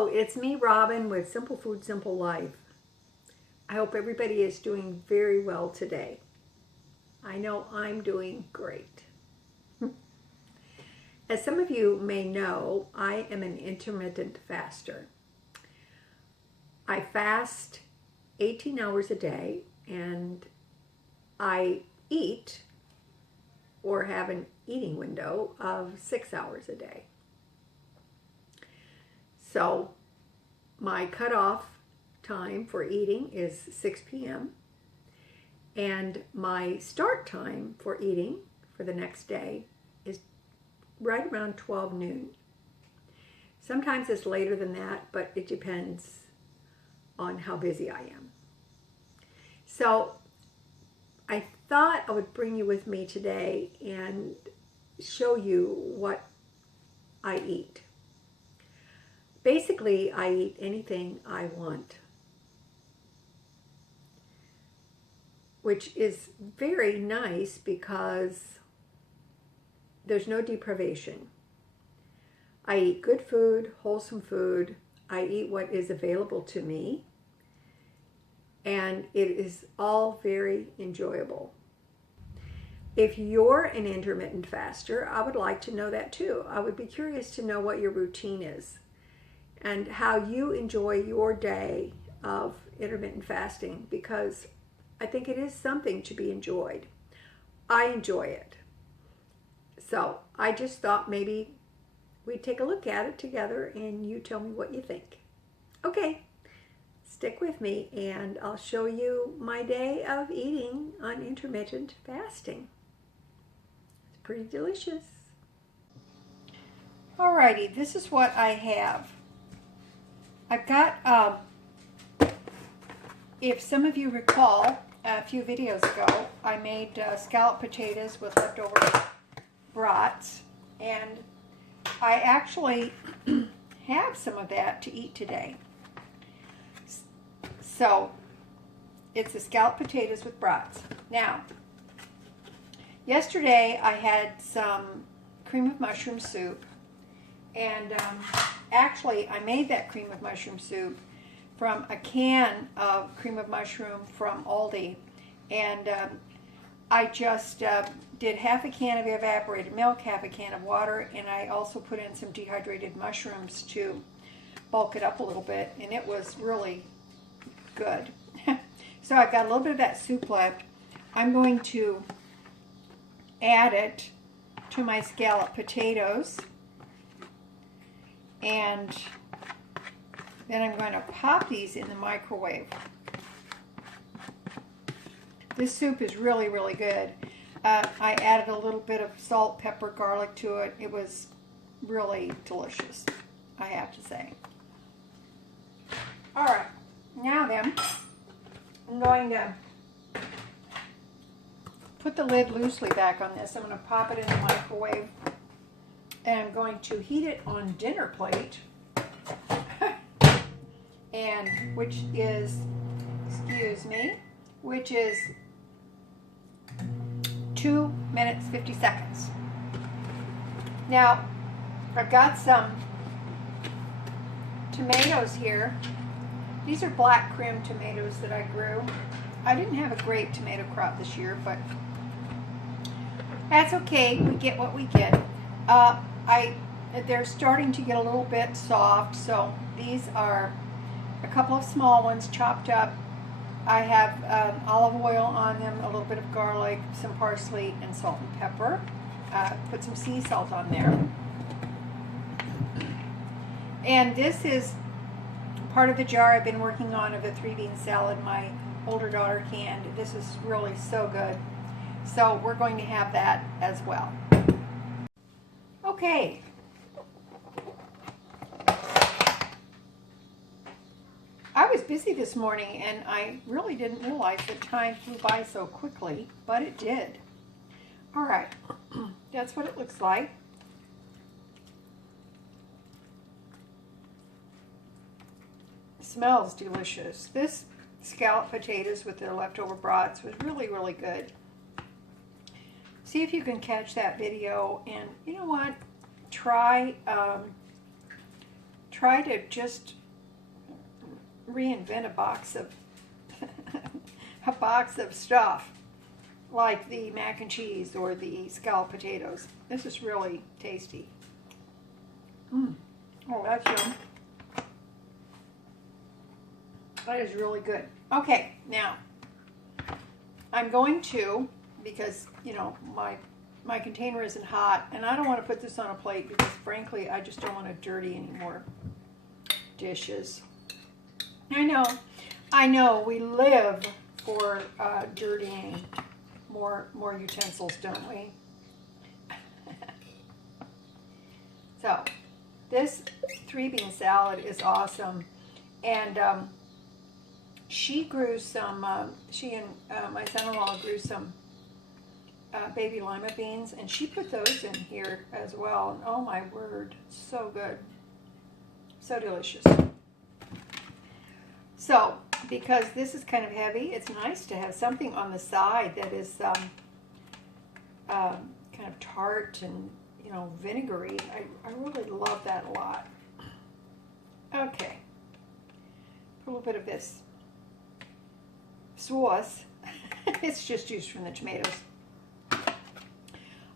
Hello, it's me, Robin, with Simple Food, Simple Life. I hope everybody is doing very well today. I know I'm doing great. As some of you may know, I am an intermittent faster. I fast 18 hours a day and I eat or have an eating window of 6 hours a day. So my cutoff time for eating is 6 p.m. and my start time for eating for the next day is right around 12 noon. Sometimes it's later than that, but it depends on how busy I am. So I thought I would bring you with me today and show you what I eat. Basically, I eat anything I want, which is very nice because there's no deprivation. I eat good food, wholesome food. I eat what is available to me, and it is all very enjoyable. If you're an intermittent faster, I would like to know that too. I would be curious to know what your routine is and how you enjoy your day of intermittent fasting, because I think it is something to be enjoyed. I enjoy it. So I just thought maybe we'd take a look at it together and you tell me what you think. Okay, stick with me and I'll show you my day of eating on intermittent fasting. It's pretty delicious. Alrighty, this is what I have. I've got, if some of you recall, a few videos ago, I made scalloped potatoes with leftover brats, and I actually have some of that to eat today. So, it's the scalloped potatoes with brats. Now, yesterday I had some cream of mushroom soup, and actually I made that cream of mushroom soup from a can of cream of mushroom from Aldi, and I just did half a can of evaporated milk, half a can of water, and I also put in some dehydrated mushrooms to bulk it up a little bit, and it was really good. So I've got a little bit of that soup left. I'm going to add it to my scalloped potatoes, and then I'm going to pop these in the microwave. This soup is really, really good. I added a little bit of salt, pepper, garlic to it. It was really delicious, I have to say. All right, now then, I'm going to put the lid loosely back on this. I'm going to pop it in the microwave, and I'm going to heat it on dinner plate, and which is, excuse me, which is 2 minutes 50 seconds. Now, I've got some tomatoes here. These are black Krim tomatoes that I grew. I didn't have a great tomato crop this year, but that's okay. We get what we get. They're starting to get a little bit soft, so these are a couple of small ones chopped up. I have olive oil on them, a little bit of garlic, some parsley, and salt and pepper. Put some sea salt on there. And this is part of the jar I've been working on of the 3-bean salad my older daughter canned. This is really so good. So we're going to have that as well. Okay. I was busy this morning and I really didn't realize that time flew by so quickly, but it did. All right, that's what it looks like. It smells delicious. This scalloped potatoes with their leftover brats was really, really good. See if you can catch that video, and you know what? Try try to just reinvent a box of a box of stuff like the mac and cheese or the scalloped potatoes. This is really tasty. Oh, that's yum. That is really good. Okay, now I'm going to, because you know my container isn't hot, and I don't want to put this on a plate because frankly I just don't want to dirty any more dishes. I know we live for dirtying more utensils, don't we? So this 3-bean salad is awesome, and she grew some, she and my son-in-law grew some baby lima beans, and she put those in here as well. And oh my word, so good, so delicious. So because this is kind of heavy, it's nice to have something on the side that is kind of tart and, you know, vinegary. I really love that a lot. Okay, put a little bit of this sauce. It's just juice from the tomatoes.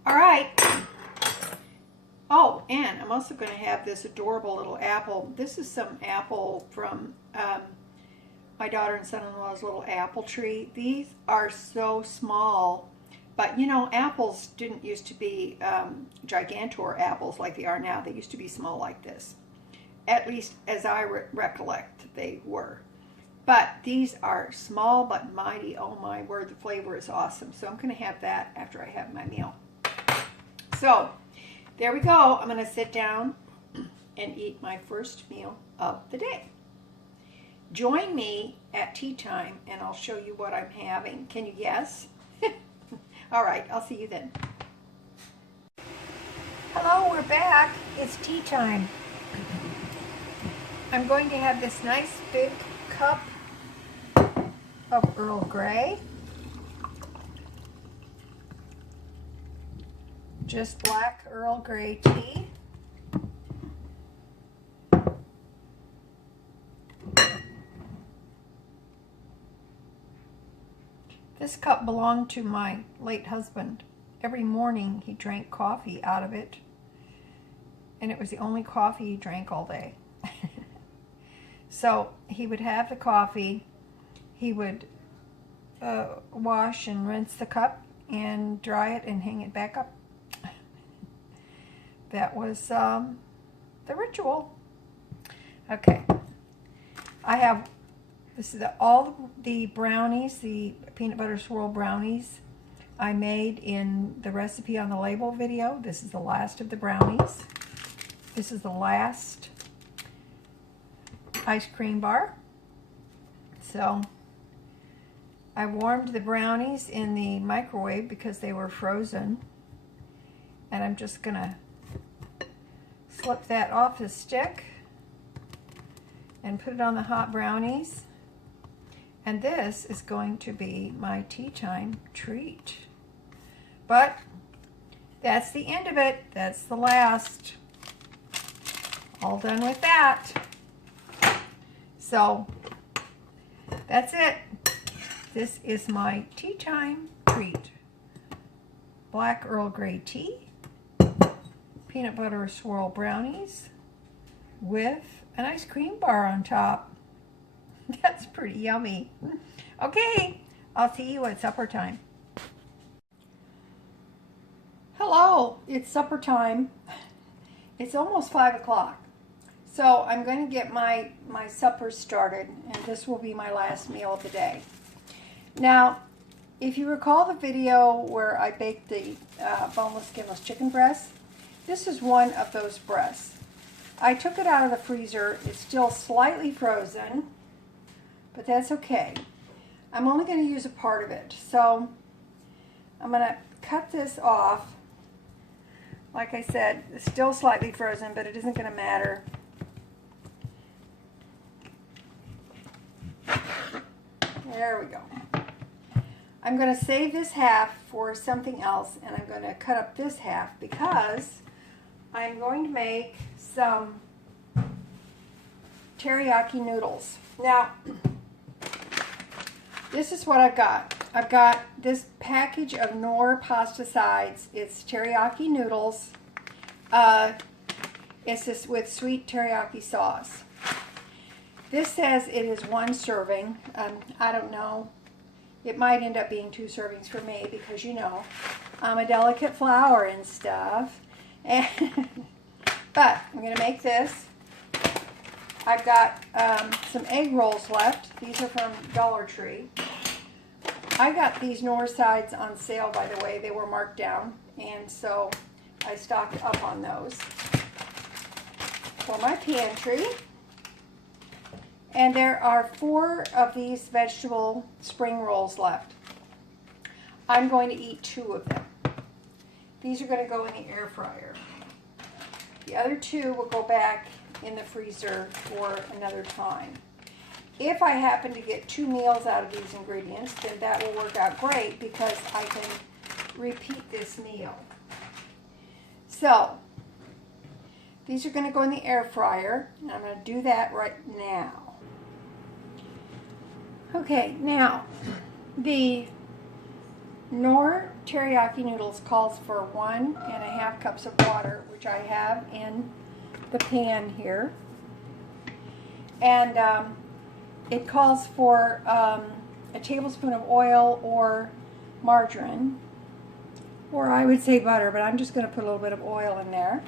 All right. Oh, and I'm also going to have this adorable little apple. This is some apple from my daughter and son-in-law's little apple tree. These are so small, but you know, apples didn't used to be gigantor apples like they are now. They used to be small like this. At least as I recollect, they were. But these are small but mighty. Oh my word, the flavor is awesome. So I'm going to have that after I have my meal. So there we go. I'm going to sit down and eat my first meal of the day. Join me at tea time and I'll show you what I'm having. Can you guess? All right, I'll see you then. Hello, we're back. It's tea time. I'm going to have this nice big cup of Earl Grey. Just black Earl Grey tea. This cup belonged to my late husband. Every morning he drank coffee out of it, and it was the only coffee he drank all day. So he would have the coffee, he would wash and rinse the cup and dry it and hang it back up. That was the ritual. Okay, I have, this is all the brownies, the peanut butter swirl brownies I made in the recipe on the label video. This is the last of the brownies. This is the last ice cream bar. So I warmed the brownies in the microwave because they were frozen, and I'm just gonna slip that off the stick and put it on the hot brownies. And this is going to be my tea time treat. But that's the end of it. That's the last. All done with that. So that's it. This is my tea time treat. Black Earl Grey tea, peanut butter swirl brownies with an ice cream bar on top. That's pretty yummy. Okay, I'll see you at supper time. Hello, it's supper time. It's almost 5 o'clock. So I'm going to get my supper started, and this will be my last meal of the day. Now, if you recall the video where I baked the boneless, skinless chicken breast, this is one of those breasts. I took it out of the freezer. It's still slightly frozen, but that's okay. I'm only going to use a part of it. So I'm going to cut this off. Like I said, it's still slightly frozen, but it isn't going to matter. There we go. I'm going to save this half for something else, and I'm going to cut up this half because I'm going to make some teriyaki noodles. Now, this is what I've got. I've got this package of Knorr pasta sides. It's teriyaki noodles. It's this with sweet teriyaki sauce. This says it is 1 serving. I don't know. It might end up being 2 servings for me because, you know, I'm a delicate flower and stuff. But I'm going to make this. I've got some egg rolls left. These are from Dollar Tree. I got these Knorr sides on sale, by the way. They were marked down, and so I stocked up on those for my pantry. And there are 4 of these vegetable spring rolls left. I'm going to eat 2 of them. These are going to go in the air fryer. The other 2 will go back in the freezer for another time. If I happen to get 2 meals out of these ingredients, then that will work out great because I can repeat this meal. So, these are going to go in the air fryer, and I'm going to do that right now. Okay, now, the Knorr teriyaki noodles calls for 1.5 cups of water, which I have in the pan here. And it calls for a tablespoon of oil or margarine, or I would say butter, but I'm just going to put a little bit of oil in there.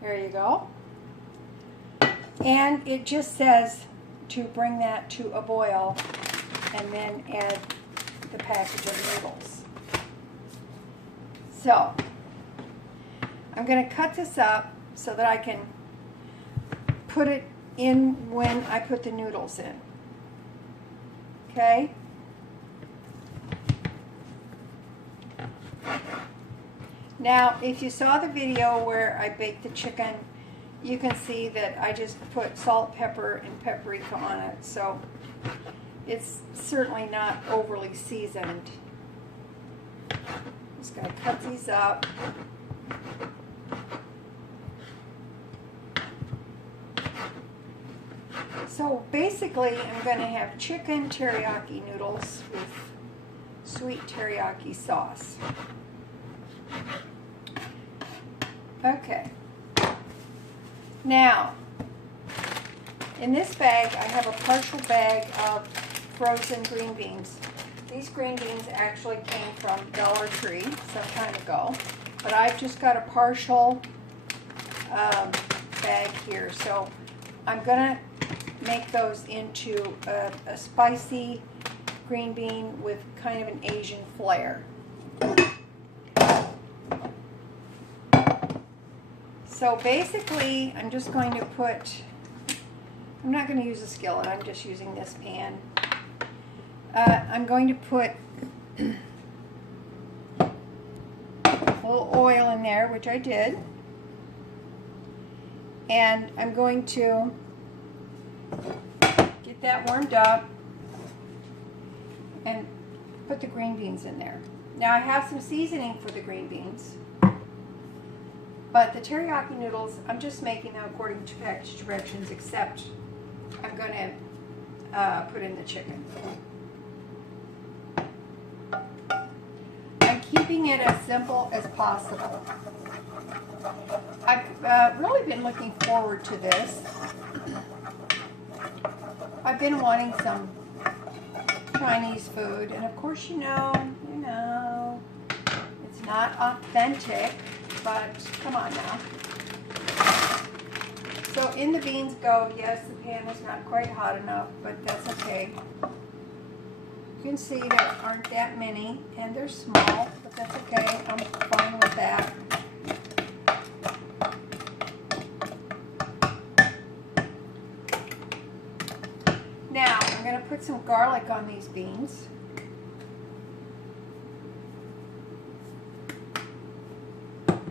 There you go. And it just says to bring that to a boil and then add the package of noodles. So, I'm going to cut this up so that I can put it in when I put the noodles in. Okay? Now, if you saw the video where I baked the chicken, you can see that I just put salt, pepper, and paprika on it. So, it's certainly not overly seasoned. Just going to cut these up. So basically, I'm going to have chicken teriyaki noodles with sweet teriyaki sauce. Okay. Now, in this bag, I have a partial bag of frozen green beans. These green beans actually came from Dollar Tree some time ago, but I've just got a partial bag here. So I'm going to make those into a spicy green bean with kind of an Asian flair. So basically, I'm just going to put, I'm not going to use a skillet, I'm just using this pan. I'm going to put a little oil in there, which I did. And I'm going to get that warmed up and put the green beans in there. Now I have some seasoning for the green beans, but the teriyaki noodles, I'm just making them according to package directions, except I'm going to put in the chicken. I'm keeping it as simple as possible. I've really been looking forward to this. I've been wanting some Chinese food, and of course, you know, it's not authentic, but come on now. So in the beans go, yes, the pan was not quite hot enough, but that's okay. You can see there aren't that many, and they're small, but that's okay. I'm fine with that. Now, I'm going to put some garlic on these beans.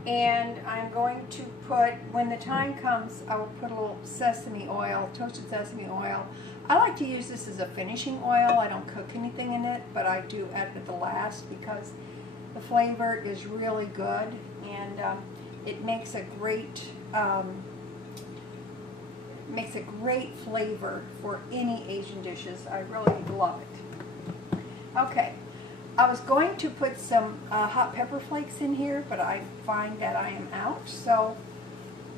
And I'm going to put, when the time comes, I will put a little sesame oil, toasted sesame oil. I like to use this as a finishing oil. I don't cook anything in it, but I do add it at the last because the flavor is really good. And It makes a great flavor for any Asian dishes. I really love it. Okay, I was going to put some hot pepper flakes in here, but I find that I am out. So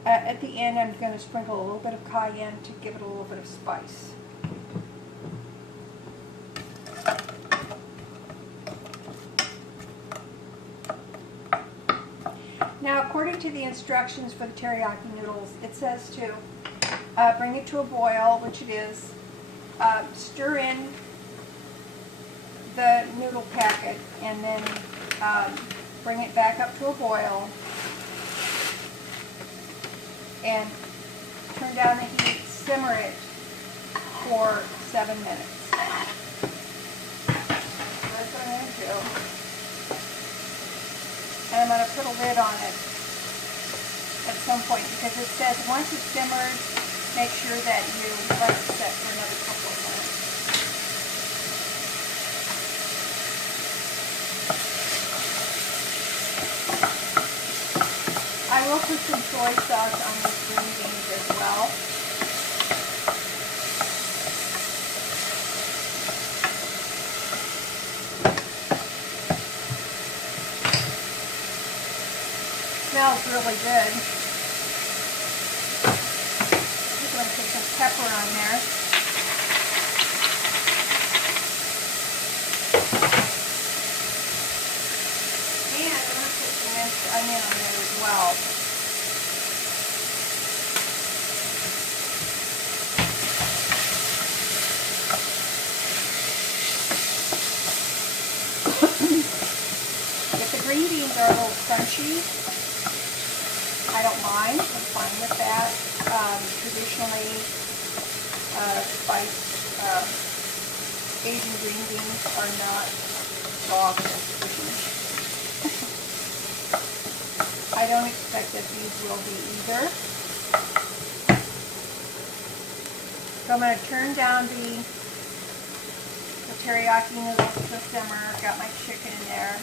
at the end, I'm going to sprinkle a little bit of cayenne to give it a little bit of spice. Now, according to the instructions for the teriyaki noodles, it says to bring it to a boil, which it is, stir in the noodle packet, and then bring it back up to a boil, and turn down the heat, simmer it for 7 minutes. That's what I'm going to do. And I'm going to put a lid on it at some point, because it says once it simmers, make sure that you let it set for another couple of minutes. I will put some soy sauce on these green beans as well. Smells really good. I'm going to put some pepper on there. And I'm going to put some minced onion on there as well. If the green beans are a little crunchy, I don't mind. I'm fine with that. Traditionally, spiced Asian green beans are not soft and squishy. I don't expect that these will be either. So I'm going to turn down the teriyaki noodles to the simmer. I've got my chicken in there.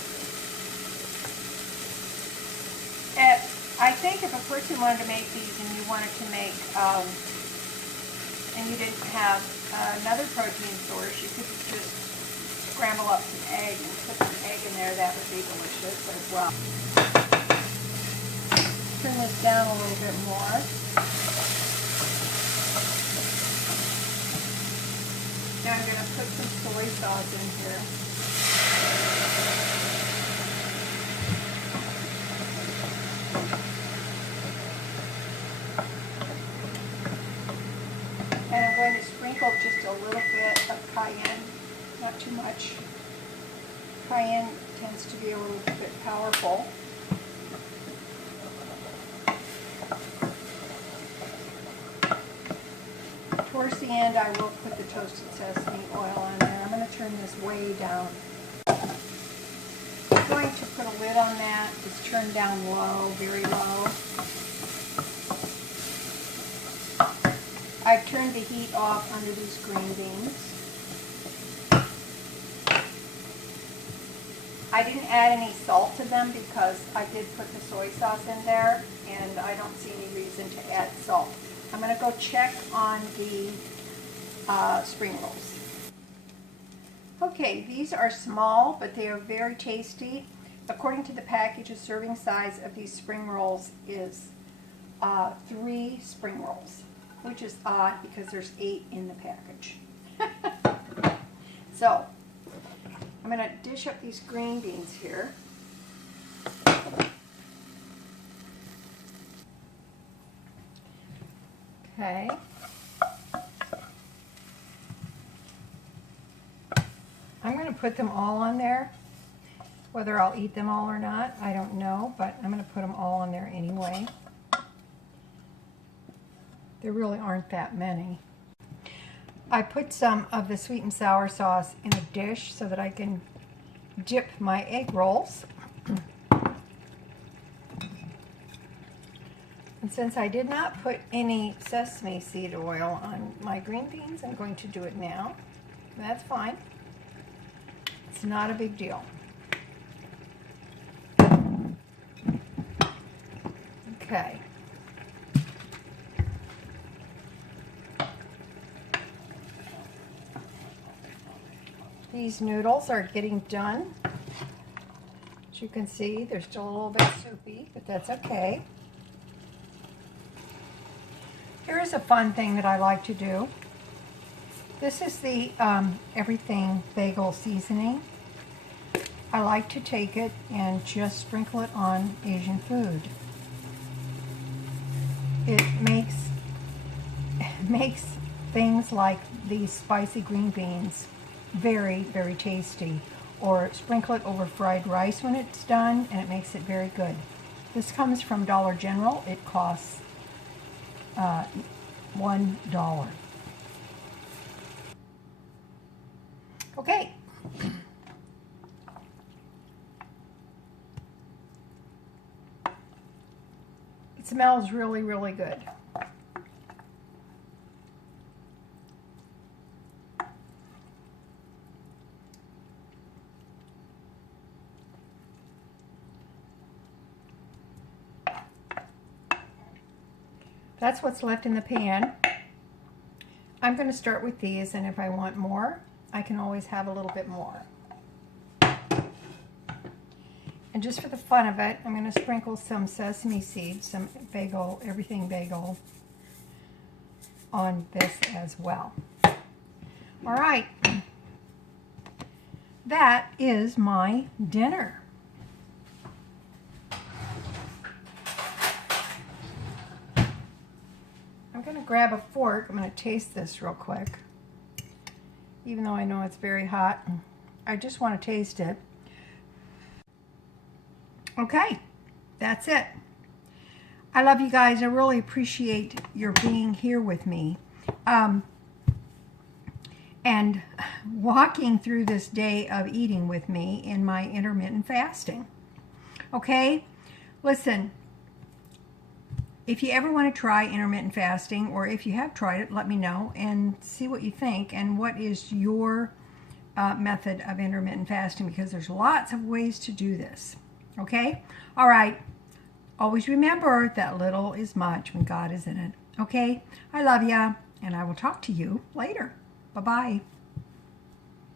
I think if a person wanted to make these and you wanted to make, and you didn't have another protein source, you could just scramble up some egg and put some egg in there. That would be delicious as well. Turn this down a little bit more. Now I'm going to put some soy sauce in here. And I'm going to sprinkle just a little bit of cayenne, not too much. Cayenne tends to be a little bit powerful. Towards the end, I will put the toasted sesame oil on there. I'm going to turn this way down. I'm going to put a lid on that. It's turned down low, very low. I've turned the heat off under these green beans. I didn't add any salt to them because I did put the soy sauce in there, and I don't see any reason to add salt. I'm going to go check on the spring rolls. Okay, these are small, but they are very tasty. According to the package, a serving size of these spring rolls is 3 spring rolls, which is odd because there's 8 in the package. So, I'm going to dish up these green beans here. Okay. I'm going to put them all on there. Whether I'll eat them all or not, I don't know, but I'm going to put them all on there anyway. There really aren't that many. I put some of the sweet and sour sauce in a dish so that I can dip my egg rolls. And since I did not put any sesame seed oil on my green beans, I'm going to do it now. That's fine. It's not a big deal. Okay. These noodles are getting done. As you can see, they're still a little bit soupy, but that's okay. Here's a fun thing that I like to do. This is the everything bagel seasoning. I like to take it and just sprinkle it on Asian food. It makes things like these spicy green beans very, very tasty. Or sprinkle it over fried rice when it's done, and it makes it very good. This comes from Dollar General. It costs $1. Okay. It smells really, really good. That's what's left in the pan. I'm going to start with these, and if I want more, I can always have a little bit more. And just for the fun of it, I'm going to sprinkle some sesame seeds, some bagel, everything bagel, on this as well. All right. That is my dinner. I'm going to grab a fork. I'm going to taste this real quick. Even though I know it's very hot, I just want to taste it. Okay, that's it. I love you guys. I really appreciate your being here with me. And walking through this day of eating with me in my intermittent fasting. Okay? Listen, if you ever want to try intermittent fasting, or if you have tried it, let me know and see what you think and what is your method of intermittent fasting, because there's lots of ways to do this. Okay? All right. Always remember that little is much when God is in it. Okay? I love ya, and I will talk to you later. Bye-bye.